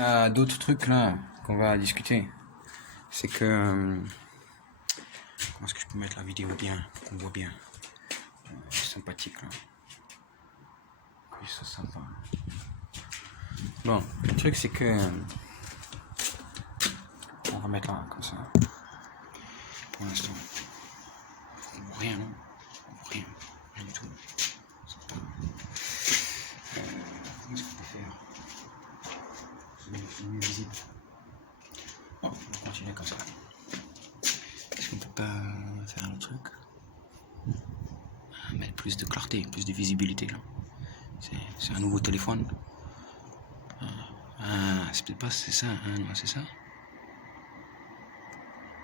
D'autres trucs là qu'on va discuter, c'est que comment est-ce que je peux mettre la vidéo bien, qu'on voit bien, sympathique là, oui, ça sympa. Bon, le truc c'est que on va mettre là comme ça. Pour l'instant, on voit rien, non, on voit rien, rien du tout. Pas... comment est-ce qu'on peut faire? C'est mieux visible. Bon, on va continuer comme ça. Est-ce qu'on peut pas faire un autre truc? Mettre plus de clarté, plus de visibilité là. C'est un nouveau téléphone. C'est peut-être pas, c'est ça, hein, non, c'est ça.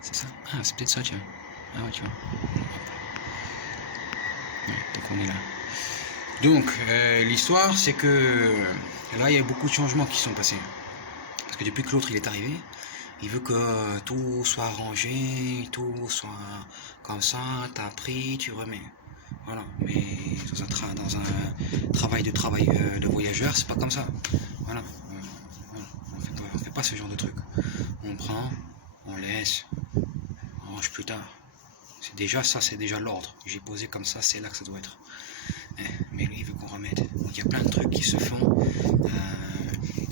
C'est ça. Ah, c'est peut-être ça, tiens. Ah ouais, tu vois. Ouais, donc on est là. Donc, l'histoire, c'est que là, il y a beaucoup de changements qui sont passés. Parce que depuis que l'autre il est arrivé, il veut que tout soit rangé, tout soit comme ça, t'as pris, tu remets. Voilà, mais dans un travail de voyageur, c'est pas comme ça. Voilà, on fait pas ce genre de truc. On prend, on laisse, on range plus tard. C'est déjà ça, c'est déjà l'ordre. J'ai posé comme ça, c'est là que ça doit être. Mais lui, il veut qu'on remette. Donc il y a plein de trucs qui se font.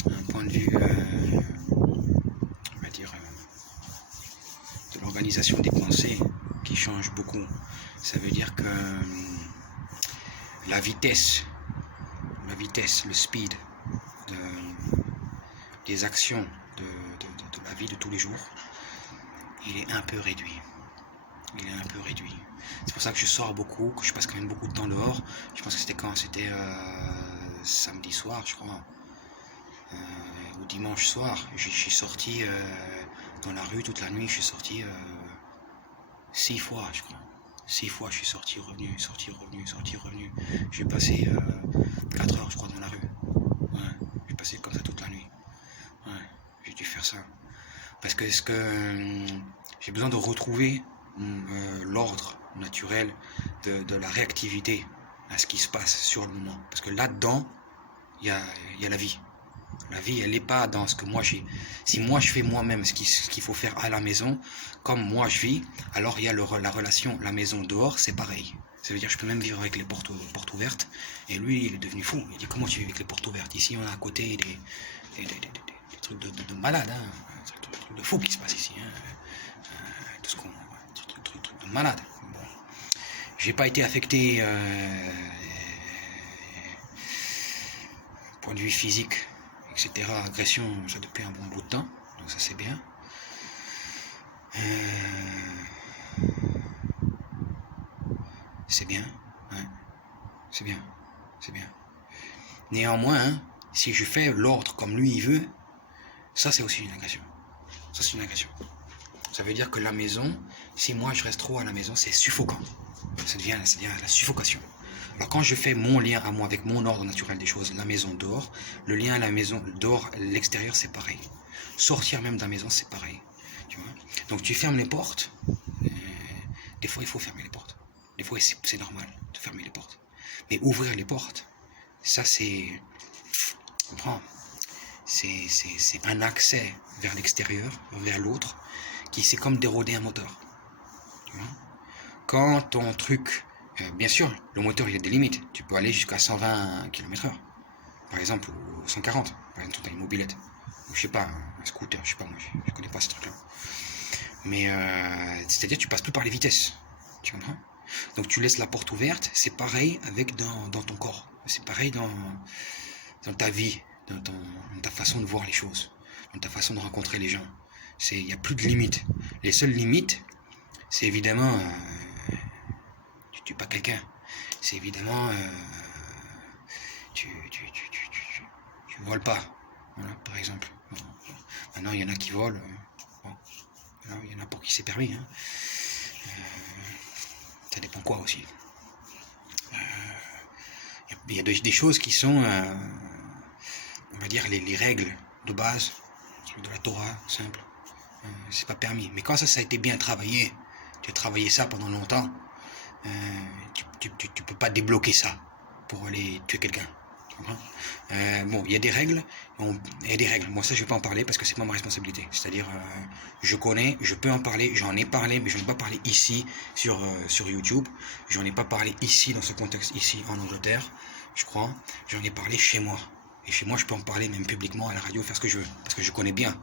Un point de vue, on va dire, de l'organisation des pensées qui change beaucoup. Ça veut dire que la vitesse, le speed des actions de la vie de tous les jours, il est un peu réduit. Il est un peu réduit. C'est pour ça que je sors beaucoup, que je passe quand même beaucoup de temps dehors. Je pense que c'était quand? C'était samedi soir, je crois. Ou dimanche soir. Je suis sorti dans la rue toute la nuit. Je suis sorti 6 fois, je crois. 6 fois, je suis sorti, revenu. J'ai passé 4 heures, je crois, dans la rue. Ouais, j'ai passé comme ça toute la nuit. Ouais, j'ai dû faire ça. Parce que j'ai besoin de retrouver l'ordre naturel de la réactivité à ce qui se passe sur le moment. Parce que là-dedans, il y a la vie. La vie, elle n'est pas dans ce que moi j'ai. Si moi je fais moi-même ce qu'il faut faire à la maison, comme moi je vis, alors il y a la relation, la maison dehors, c'est pareil. Ça veut dire que je peux même vivre avec les portes ouvertes. Et lui, il est devenu fou. Il dit comment tu vis avec les portes ouvertes? Ici, on a à côté des trucs de malade, hein. Des trucs de fou qui se passe ici. Hein. Tout ce qu'on, trucs de malade. Bon. J'ai pas été affecté point de vue physique, etc. Agression, ça depuis un bon bout de temps, donc ça c'est bien. C'est bien, ouais. C'est bien. Néanmoins, hein, si je fais l'ordre comme lui il veut, ça c'est aussi une agression. Ça veut dire que la maison, si moi je reste trop à la maison, c'est suffocant. Ça devient la suffocation. Alors quand je fais mon lien à moi avec mon ordre naturel des choses, la maison dehors, le lien à la maison dehors, l'extérieur, c'est pareil. Sortir même de la maison, c'est pareil. Tu vois? Donc tu fermes les portes. Des fois, il faut fermer les portes. Des fois, c'est normal de fermer les portes. Mais ouvrir les portes, ça c'est... Tu comprends? C'est un accès vers l'extérieur, vers l'autre, qui c'est comme déroder un moteur. Tu vois? Quand ton truc... bien sûr, le moteur il a des limites. Tu peux aller jusqu'à 120 km/h. Par exemple, ou 140. Par exemple, tu as une mobilette. Ou je sais pas, un scooter, je sais pas moi, je connais pas ce truc-là. Mais c'est-à-dire tu passes plus par les vitesses. Tu comprends? Donc tu laisses la porte ouverte, c'est pareil avec dans ton corps. C'est pareil dans ta vie, dans ta façon de voir les choses, dans ta façon de rencontrer les gens. Il n'y a plus de limites. Les seules limites, c'est évidemment... tu tues pas quelqu'un. C'est évidemment... tu voles pas. Voilà, par exemple. Bon. Maintenant, il y en a qui volent. Bon. Il y en a pour qui c'est permis. Hein. Ça dépend quoi aussi. Il y a des choses qui sont, on va dire, les règles de base de la Torah, simple. C'est pas permis. Mais quand ça a été bien travaillé, tu as travaillé ça pendant longtemps, tu peux pas débloquer ça pour aller tuer quelqu'un. Bon, il y a des règles, Moi, ça, je vais pas en parler parce que c'est pas ma responsabilité. C'est-à-dire, je connais, je peux en parler, j'en ai parlé, mais je n'ai pas parlé ici sur YouTube. J'en ai pas parlé ici dans ce contexte ici en Angleterre, je crois. J'en ai parlé chez moi. Et chez moi, je peux en parler même publiquement à la radio, faire ce que je veux, parce que je connais bien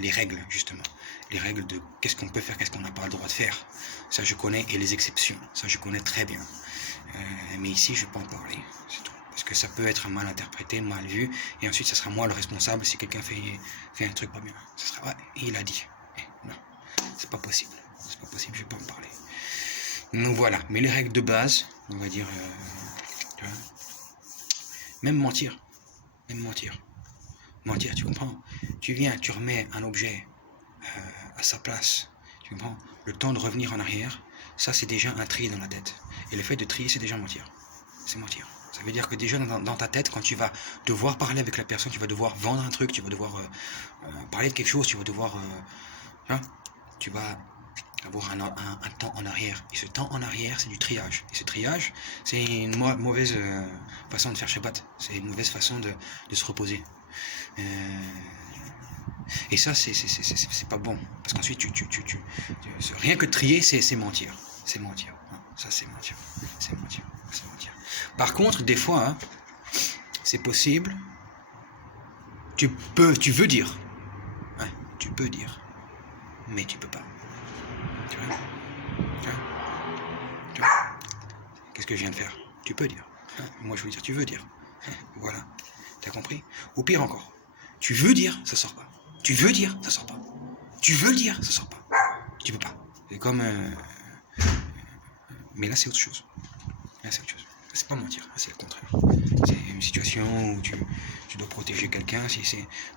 les règles, justement. Les règles de qu'est-ce qu'on peut faire, qu'est-ce qu'on n'a pas le droit de faire. Ça, je connais, et les exceptions. Ça, je connais très bien. Mais ici, je ne vais pas en parler, c'est tout. Parce que ça peut être mal interprété, mal vu, et ensuite, ça sera moi le responsable si quelqu'un fait un truc pas bien. Ça sera, ouais, il a dit. Non, c'est pas possible. C'est pas possible, je ne vais pas en parler. Donc voilà, mais les règles de base, on va dire, même mentir. Mentir, tu comprends? Tu viens, tu remets un objet à sa place, tu comprends? Le temps de revenir en arrière, ça c'est déjà un tri dans la tête. Et le fait de trier, c'est déjà mentir. C'est mentir. Ça veut dire que déjà dans ta tête, quand tu vas devoir parler avec la personne, tu vas devoir vendre un truc, tu vas devoir parler de quelque chose, tu vas devoir... tu vas avoir un temps en arrière. Et ce temps en arrière, c'est du triage. Et ce triage, c'est une mauvaise façon de faire Shabbat. C'est une mauvaise façon de se reposer. Et ça, c'est pas bon. Parce qu'ensuite, rien que trier, c'est mentir. C'est mentir. Ça, c'est mentir. C'est mentir. C'est mentir. Par contre, des fois, c'est possible. Tu veux dire. Ouais, tu peux dire. Mais tu peux pas. Tu vois? Qu'est-ce que je viens de faire? Tu peux dire. Moi, je veux dire, tu veux dire. Voilà. T'as compris? Ou pire encore. Tu veux dire, ça sort pas. Tu veux dire, ça sort pas. Tu veux le dire, ça sort pas. Tu peux pas. C'est comme... mais là, c'est autre chose. Là, c'est autre chose. C'est pas mentir, c'est le contraire. C'est une situation où tu dois protéger quelqu'un.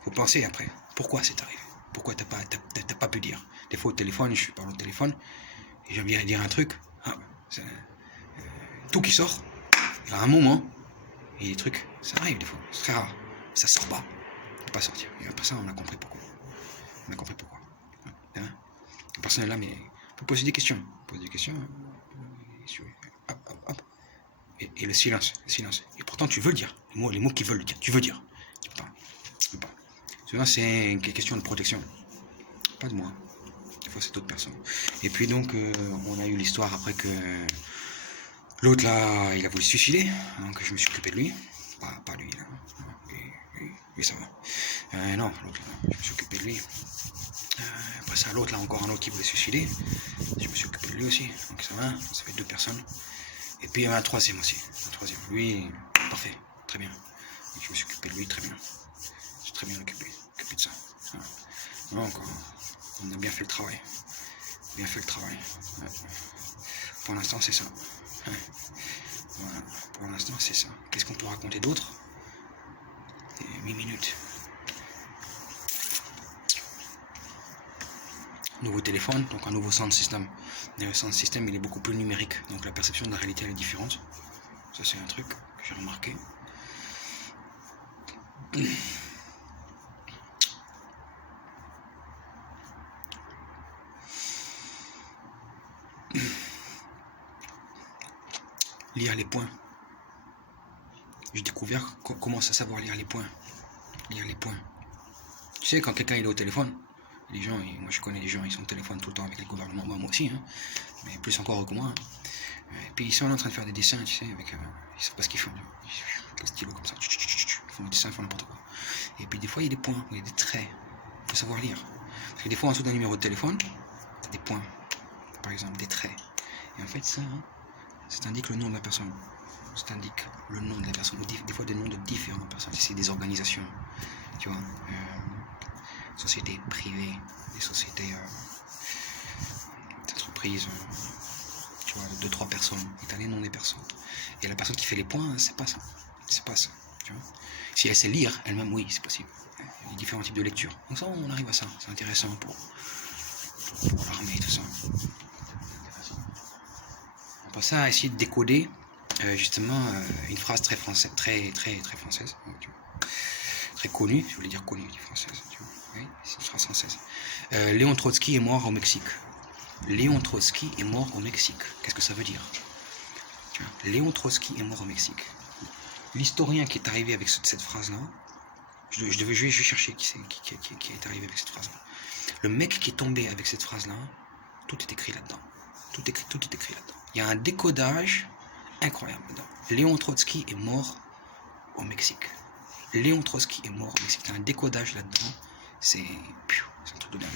Faut penser après. Pourquoi c'est arrivé? Pourquoi t'as pas pu dire? Des fois au téléphone, je parle au téléphone, et j'aime bien dire un truc. Tout qui sort, il y a un moment, et des trucs, ça arrive des fois, c'est très rare. Ça sort pas, il peut pas sortir. Et après ça, on a compris pourquoi. La personne est là, mais on peut poser des questions. Hop. Et le silence. Et pourtant, tu veux le dire. Les mots qui veulent le dire. Tu veux dire. Tu peux pas. Souvent, c'est une question de protection. Pas de moi. Des fois, c'est d'autres personnes. Et puis donc, on a eu l'histoire après que l'autre là, il a voulu se suicider. Donc, je me suis occupé de lui. Pas lui, là. Lui, ça va. Non, l'autre là, je me suis occupé de lui. Après ça, l'autre là, encore un autre qui voulait se suicider. Je me suis occupé de lui aussi. Donc, ça va. Ça fait 2 personnes. Et puis, il y avait un troisième aussi. Lui, parfait. Très bien. Et je me suis occupé de lui, très bien. J'ai très bien occupé de ça. Donc, on a bien fait le travail. Ouais. Pour l'instant, c'est ça. Ouais. Voilà. Pour l'instant, c'est ça. Qu'est-ce qu'on peut raconter d'autre? 8 minutes. Nouveau téléphone, donc un nouveau sound system. Le sound system, il est beaucoup plus numérique. Donc la perception de la réalité, elle est différente. Ça, c'est un truc que j'ai remarqué. Lire les points. J'ai découvert comment savoir lire les points. Tu sais, quand quelqu'un est au téléphone, les gens, moi je connais des gens, ils sont au téléphone tout le temps avec les gouvernements, moi aussi, mais plus encore que moi. Et puis ils sont en train de faire des dessins, tu sais, avec, ils savent pas ce qu'ils font. Avec le stylo comme ça, ils font des dessins, ils font n'importe quoi. Et puis des fois il y a des points, il y a des traits. Il faut savoir lire. Parce que des fois en dessous d'un numéro de téléphone, t'as des points, par exemple, des traits. Et en fait ça indique le nom de la personne. Ça indique le nom de la personne, ou des fois des noms de différentes personnes. C'est des organisations, tu vois, sociétés privées, des sociétés, d'entreprises, tu vois, 2-3 personnes, et t'as les noms des personnes. Et la personne qui fait les points, c'est pas ça, tu vois. Si elle sait lire, elle-même, oui, c'est possible. Il y a différents types de lecture. Donc ça, on arrive à ça, c'est intéressant pour l'armée et tout ça. Pour ça, essayer de décoder justement une phrase très française, très française, très connue, je voulais dire connue, française, tu vois. Oui, c'est une phrase française. Léon Trotsky est mort au Mexique. Qu'est-ce que ça veut dire? Léon Trotsky est mort au Mexique. l'historien qui est arrivé avec cette phrase-là, je vais chercher qui est arrivé avec cette phrase-là. Le mec qui est tombé avec cette phrase-là, tout est écrit là-dedans. Tout est écrit là-dedans. Il y a un décodage incroyable là-dedans. Léon Trotsky est mort au Mexique. Léon Trotsky est mort au Mexique. Il y a un décodage là-dedans. C'est un truc de dingue.